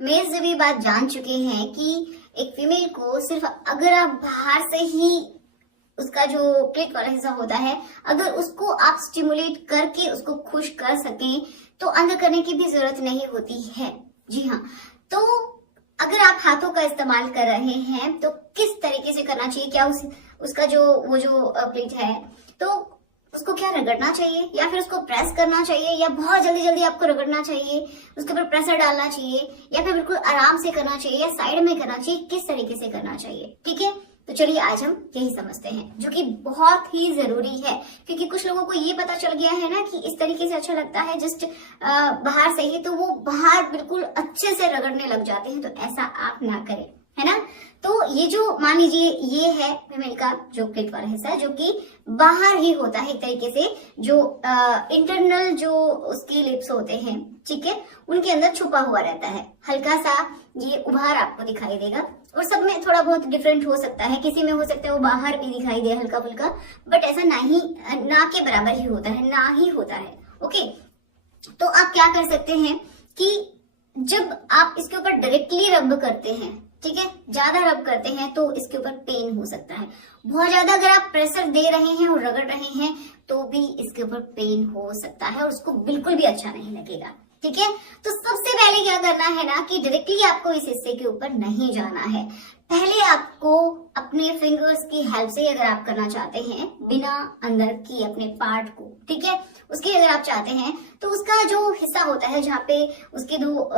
Mails जब ये बात जान चुके हैं कि एक फीमेल को सिर्फ अगर आप बाहर से ही उसका जो क्लिक वाला हिस्सा होता है, अगर उसको आप स्टिमुलेट करके उसको खुश कर सकें तो अंदर करने की भी जरूरत नहीं होती है। जी हाँ, तो अगर आप हाथों का इस्तेमाल कर रहे हैं तो किस तरीके से करना चाहिए? क्या उसका जो प्लेट है तो उसको क्या रगड़ना चाहिए या फिर उसको प्रेस करना चाहिए या बहुत जल्दी जल्दी आपको रगड़ना चाहिए, उसके ऊपर प्रेशर डालना चाहिए या फिर बिल्कुल आराम से करना चाहिए या साइड में करना चाहिए, किस तरीके से करना चाहिए? ठीक है, तो चलिए आज हम यही समझते हैं जो कि बहुत ही जरूरी है, क्योंकि कुछ लोगों को ये पता चल गया है ना कि इस तरीके से अच्छा लगता है जस्ट बाहर से ही, तो वो बाहर बिल्कुल अच्छे से रगड़ने लग जाते हैं। तो ऐसा आप ना करें, है ना। तो ये जो मान लीजिए ये है फीमेल का जो क्लिट वाला हिस्सा जो कि बाहर ही होता है एक तरीके से, जो इंटरनल जो उसके लिप्स होते हैं, ठीक है, उनके अंदर छुपा हुआ रहता है। हल्का सा ये उभार आपको दिखाई देगा और सब में थोड़ा बहुत डिफरेंट हो सकता है, किसी में हो सकता है वो बाहर भी दिखाई दे हल्का फुल्का, बट ऐसा ना के बराबर ही होता है, ना ही होता है। ओके, तो आप क्या कर सकते हैं कि जब आप इसके ऊपर डायरेक्टली रब करते हैं, ठीक है, ज्यादा रब करते हैं तो इसके ऊपर पेन हो सकता है। बहुत ज्यादा अगर आप प्रेशर दे रहे हैं और रगड़ रहे हैं तो भी इसके ऊपर पेन हो सकता है और उसको बिल्कुल भी अच्छा नहीं लगेगा। ठीक है, तो सबसे पहले क्या करना है ना कि डायरेक्टली आपको इस हिस्से के ऊपर नहीं जाना है। पहले आपको अपने फिंगर्स की हेल्प से अगर आप करना चाहते हैं बिना अंदर की अपने पार्ट को, ठीक है, उसकी अगर आप चाहते हैं तो उसका जो हिस्सा होता है जहाँ पे उसके दो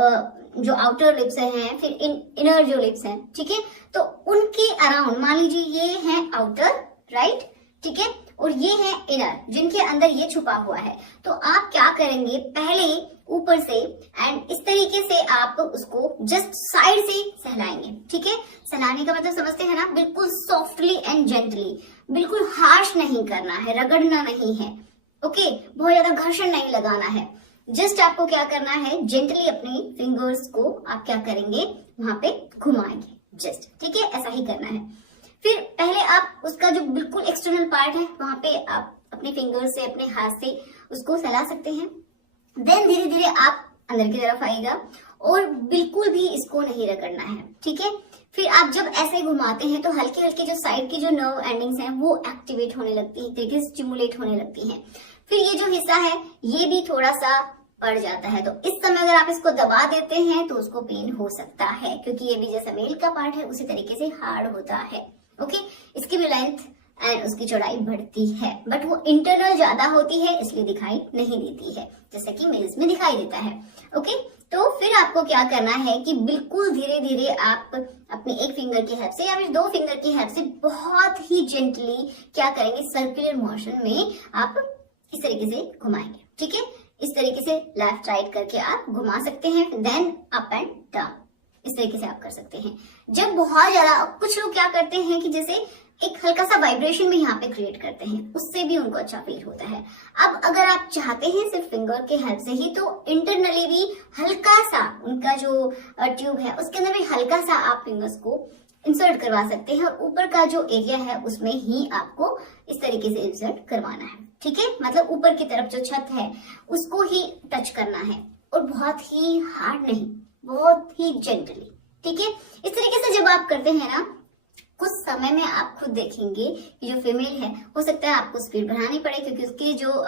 जो आउटर लिप्स हैं, फिर इनर जो लिप्स हैं, ठीक है, तो उनके अराउंड मान लीजिए ये है आउटर, राइट, ठीक है, और ये है इनर जिनके अंदर ये छुपा हुआ है। तो आप क्या करेंगे, पहले ऊपर से एंड इस तरीके से आप उसको जस्ट साइड से सहलाएंगे। ठीक है, सहलाने का मतलब समझते हैं ना, बिल्कुल सॉफ्टली एंड जेंटली, बिल्कुल हार्श नहीं करना है, रगड़ना नहीं है। ओके, बहुत ज्यादा घर्षण नहीं लगाना है, जस्ट आपको क्या करना है, जेंटली अपने फिंगर्स को आप क्या करेंगे, वहां पे घुमाएंगे जस्ट, ठीक है, ऐसा ही करना है। फिर पहले आप उसका जो बिल्कुल एक्सटर्नल पार्ट है वहां पे आप अपने फिंगर से, अपने हाथ से उसको सहला सकते हैं। देन धीरे धीरे आप अंदर की तरफ आएगा और बिल्कुल भी इसको नहीं रगड़ना है। ठीक है, फिर आप जब ऐसे घुमाते हैं तो हल्के हल्के जो साइड की जो नर्व एंडिंग्स हैं वो एक्टिवेट होने लगती है, तरीके से स्टिमुलेट होने लगती हैं। फिर ये जो हिस्सा है ये भी थोड़ा सा बढ़ जाता है, तो इस समय अगर आप इसको दबा देते हैं तो उसको पेन हो सकता है, क्योंकि ये भी जैसा मेल का पार्ट है उसी तरीके से हार्ड होता है। ओके, इसकी भी लेंथ एंड उसकी चौड़ाई बढ़ती है, बट वो इंटरनल ज्यादा होती है इसलिए दिखाई नहीं देती है, जैसा कि मेल्स में दिखाई देता है। ओके, तो फिर आपको क्या करना है कि बिल्कुल धीरे धीरे आप अपने एक फिंगर की हेल्प से या फिर दो फिंगर की हेल्प से बहुत ही जेंटली क्या करेंगे, सर्कुलर मोशन में आप इस तरीके से घुमाएंगे। ठीक है, इस तरीके से लेफ्ट राइट करके आप घुमा सकते हैं, देन अप एंड डाउन, इस तरीके से आप कर सकते हैं। जब बहुत ज्यादा, कुछ लोग क्या करते हैं कि जैसे एक हल्का सा वाइब्रेशन भी यहाँ पे क्रिएट करते हैं, उससे भी उनको अच्छा फील होता है। अब अगर आप चाहते हैं सिर्फ फिंगर के हेल्प से ही, तो इंटरनली भी हल्का सा उनका जो ट्यूब है उसके अंदर भी हल्का सा आप फिंगर्स को इंसर्ट करवा सकते हैं और ऊपर का जो एरिया है उसमें ही आपको इस तरीके से इंसर्ट करवाना है। ठीक है, मतलब ऊपर की तरफ जो छत है उसको ही टच करना है और बहुत ही हार्ड नहीं, बहुत ही जेंटली। ठीक है, इस तरीके से जब आप करते हैं ना, कुछ समय में आप खुद देखेंगे कि जो फीमेल है, हो सकता है आपको स्पीड बढ़ानी पड़े, क्योंकि उसके जो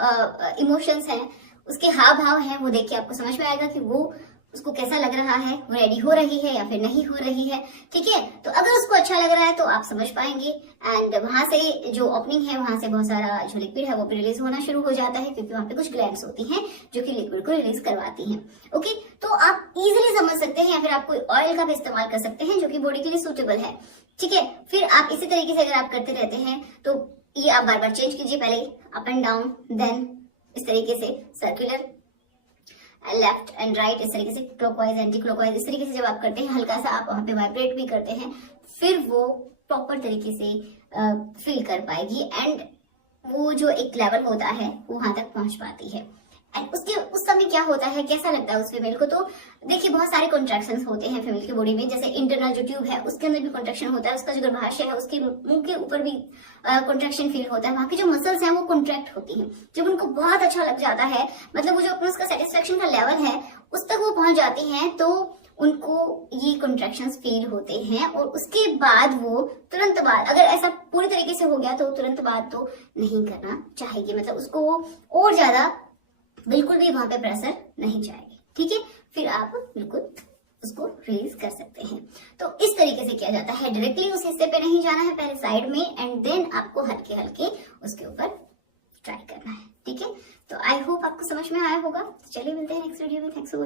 इमोशंस हैं, उसके हाव भाव हैं, वो देख के आपको समझ में आएगा कि वो उसको कैसा लग रहा है, वो रेडी हो रही है या फिर नहीं हो रही है। ठीक है, तो अगर उसको अच्छा लग रहा है तो आप समझ पाएंगे एंड वहां से जो ओपनिंग है वहां से बहुत सारा जो लिक्विड है वो भी रिलीज होना शुरू हो जाता है, क्योंकि वहां पे कुछ ग्लैंड्स होती हैं जो कि लिक्विड को रिलीज करवाती हैं। ओके, तो आप इजिली समझ सकते हैं या फिर आप कोई ऑयल का भी इस्तेमाल कर सकते हैं जो कि बॉडी के लिए सूटेबल है। ठीक है, फिर आप इसी तरीके से अगर आप करते रहते हैं तो ये आप बार बार चेंज कीजिए, पहले अप एंड डाउन, देन इस तरीके से सर्कुलर, लेफ्ट एंड राइट, इस तरीके से क्लॉकवाइज एंटी क्लॉकवाइज, इस तरीके से जब आप करते हैं हल्का सा आप वहां पे वाइब्रेट भी करते हैं, फिर वो प्रॉपर तरीके से फील कर पाएगी एंड वो जो एक लेवल होता है वो वहां तक पहुंच पाती है। एंड उसके उस समय क्या होता है, कैसा लगता है उस फीमेल को, तो देखिए बहुत सारे कॉन्ट्रैक्शंस होते हैं फीमेल की बॉडी में, जैसे इंटरनल जो ट्यूब है उसके अंदर भी कॉन्ट्रैक्शन होता है, उसका जो गर्भाशय है उसके मुंह के ऊपर भी कॉन्ट्रैक्शन फील होता है, वहां की जो मसल्स हैं वो कॉन्ट्रैक्ट होती हैं। जब उनको बहुत अच्छा लग जाता है, मतलब वो जो अपना उसका सेटिस्फेक्शन का लेवल है उस तक वो पहुंच जाती हैं, तो उनको ये कॉन्ट्रैक्शंस फील होते हैं और उसके बाद वो तुरंत बाद, अगर ऐसा पूरी तरीके से हो गया तो तुरंत बाद तो नहीं करना चाहेगी, मतलब उसको वो और ज्यादा बिल्कुल भी वहां पे प्रेशर नहीं चाहेगी। ठीक है, फिर आप बिल्कुल उसको रिलीज कर सकते हैं। तो इस तरीके से किया जाता है, डायरेक्टली उस हिस्से पे नहीं जाना है, पहले साइड में एंड देन आपको हल्के हल्के उसके ऊपर ट्राई करना है। ठीक है, तो आई होप आपको समझ में आया होगा। चलिए मिलते हैं नेक्स्ट वीडियो में। Thanks for